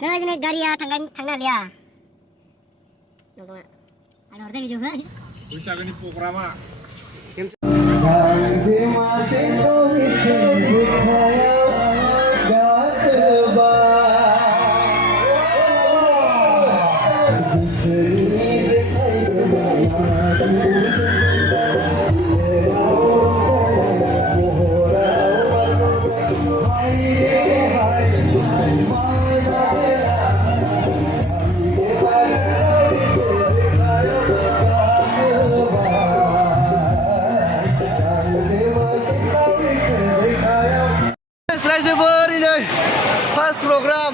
Nah, ini dari ya tanggal ya. Ada order juga. Bisa gini programa. Raja ini pas program